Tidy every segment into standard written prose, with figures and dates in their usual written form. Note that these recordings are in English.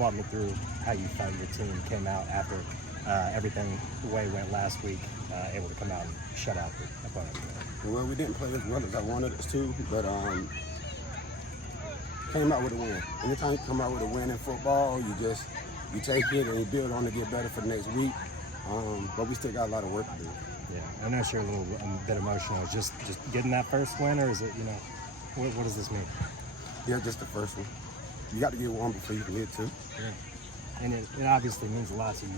walk me through how you felt your team came out after everything the way it went last week, able to come out and shut out the opponent. Well, we didn't play as well as I wanted us to, but came out with a win. Anytime you come out with a win in football, you take it and you build on to get better for the next week. But we still got a lot of work to do. Yeah, I know you're a bit emotional. Just getting that first win, or is it, what does this mean? Yeah, just the first one. You got to get one before you can get two. Yeah. And it obviously means a lot to you.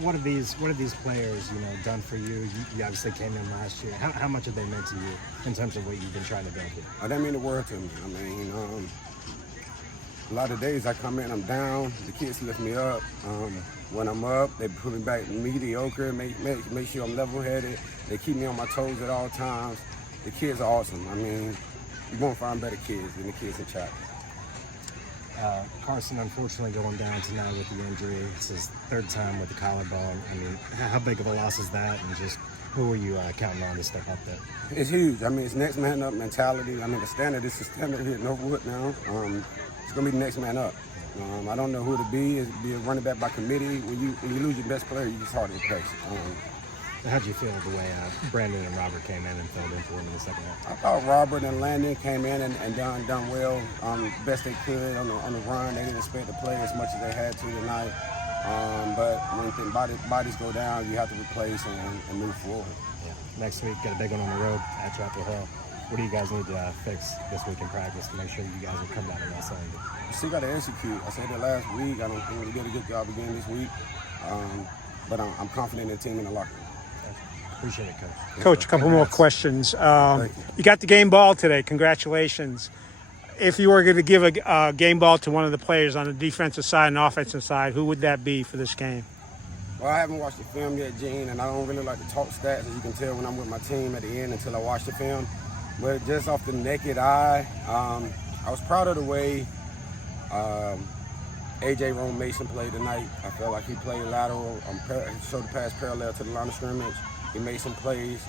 What have these players, done for you? You obviously came in last year. How much have they meant to you in terms of what you've been trying to build here? Oh, they mean the world to me. I mean, a lot of days I come in, I'm down. The kids lift me up. When I'm up, they put me back mediocre, make sure I'm level-headed. They keep me on my toes at all times. The kids are awesome. I mean, you won't find better kids than the kids in Chatham. Carson, unfortunately, going down tonight with the injury. It's his third time with the collarbone. I mean, how big of a loss is that? And just who are you counting on to step up there? It's huge. I mean, it's next man up mentality. I mean, the standard is the standard here at Northwood now. It's going to be the next man up. I don't know who to be. It'd be a running back by committee. When you lose your best player, you just hard to replace. How did you feel the way Brandon and Robert came in and filled in for him in the second half? I thought Robert and Landon came in and done well, best they could on the run. They didn't expect to play as much as they had to tonight. But when bodies go down, you have to replace and move forward. Yeah. Next week, got a big one on the road at Chatham. What do you guys need to fix this week in practice to make sure you guys will come down and that Sunday? We still got to execute. I said that last week. I don't think we did a good job again this week. But I'm confident in the team in the locker room. Appreciate it, Coach. Coach, a couple more questions. You got the game ball today. Congratulations. If you were going to give a game ball to one of the players on the defensive side and offensive side, who would that be for this game? Well, I haven't watched the film yet, Gene, and I don't really like to talk stats, as you can tell when I'm with my team at the end until I watch the film. But just off the naked eye, I was proud of the way A.J. Rome Mason played tonight. I felt like he played lateral, showed the pass parallel to the line of scrimmage. He made some plays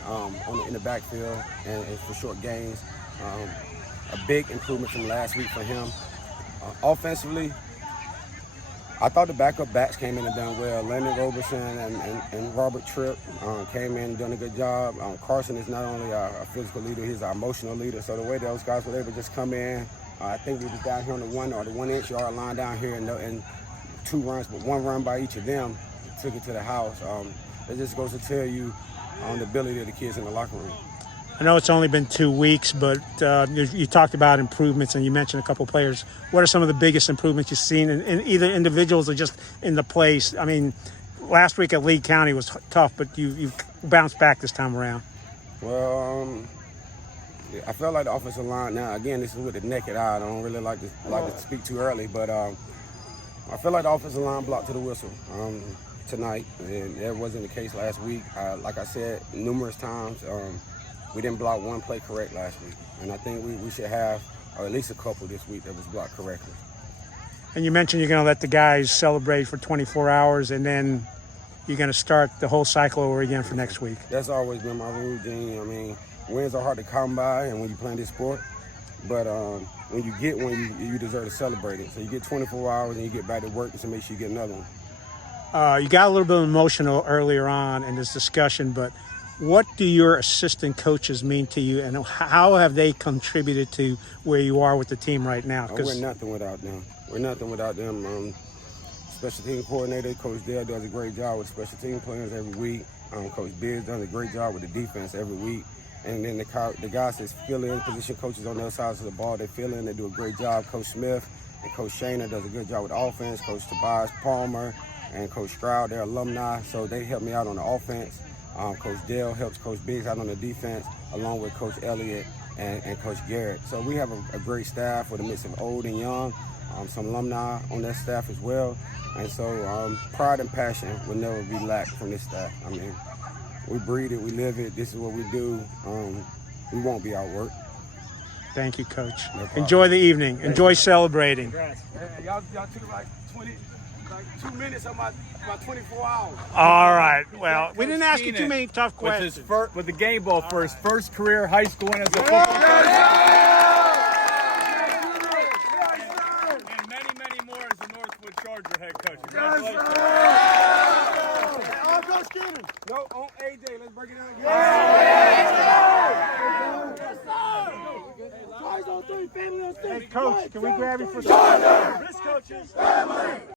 in the backfield and for short gains. A big improvement from last week for him. Offensively, I thought the backup backs came in and done well. Landon Roberson and Robert Tripp came in and done a good job. Carson is not only a physical leader, he's an emotional leader. So the way those guys were able to just come in, I think we was down here on the 1 inch yard line down here and 2 runs, but 1 run by each of them took it to the house. It just goes to tell you the ability of the kids in the locker room. I know it's only been 2 weeks, but you talked about improvements and you mentioned a couple players. What are some of the biggest improvements you've seen in either individuals or just in the place? I mean, last week at Lee County was tough, but you've bounced back this time around. Well, I felt like the offensive line now, again, this is with the naked eye. I don't really like to speak too early, but I feel like the offensive line blocked to the whistle tonight, and that wasn't the case last week. Like I said numerous times, we didn't block one play correct last week, and I think we should have or at least a couple this week that was blocked correctly. And you mentioned you're going to let the guys celebrate for 24 hours, and then you're going to start the whole cycle over again for next week. That's always been my routine. I mean, wins are hard to come by, and when you play this sport, but when you get one, you deserve to celebrate it. So you get 24 hours, and you get back to work to make sure you get another one. You got a little bit emotional earlier on in this discussion, but what do your assistant coaches mean to you, and how have they contributed to where you are with the team right now? We're nothing without them. We're nothing without them. Special team coordinator, Coach Dale, does a great job with special team players every week. Coach Beard does a great job with the defense every week. And then the guys that's fill in, position coaches on the other sides of the ball, they fill in, they do a great job. Coach Smith and Coach Shana does a good job with the offense. Coach Tobias Palmer and Coach Stroud, they're alumni, so they help me out on the offense. Coach Dale helps Coach Biggs out on the defense, along with Coach Elliott and Coach Garrett. So we have a great staff with a mix of old and young, some alumni on that staff as well. And so pride and passion will never be lacked from this staff. I mean, we breathe it, we live it, this is what we do. We won't be outworked. Thank you, Coach. No Enjoy the evening. Enjoy celebrating. Y'all took like 2 minutes of my 24 hours. All right. Well, we didn't ask you too many tough questions. With the game ball first career high school win as a football player. And many more as a Northwood. Northwood Charger head coach. Congratulations. Oh, Coach Kenan. No, on AJ. Let's break it down. Hey, Coach, can we grab you for some? This coaches.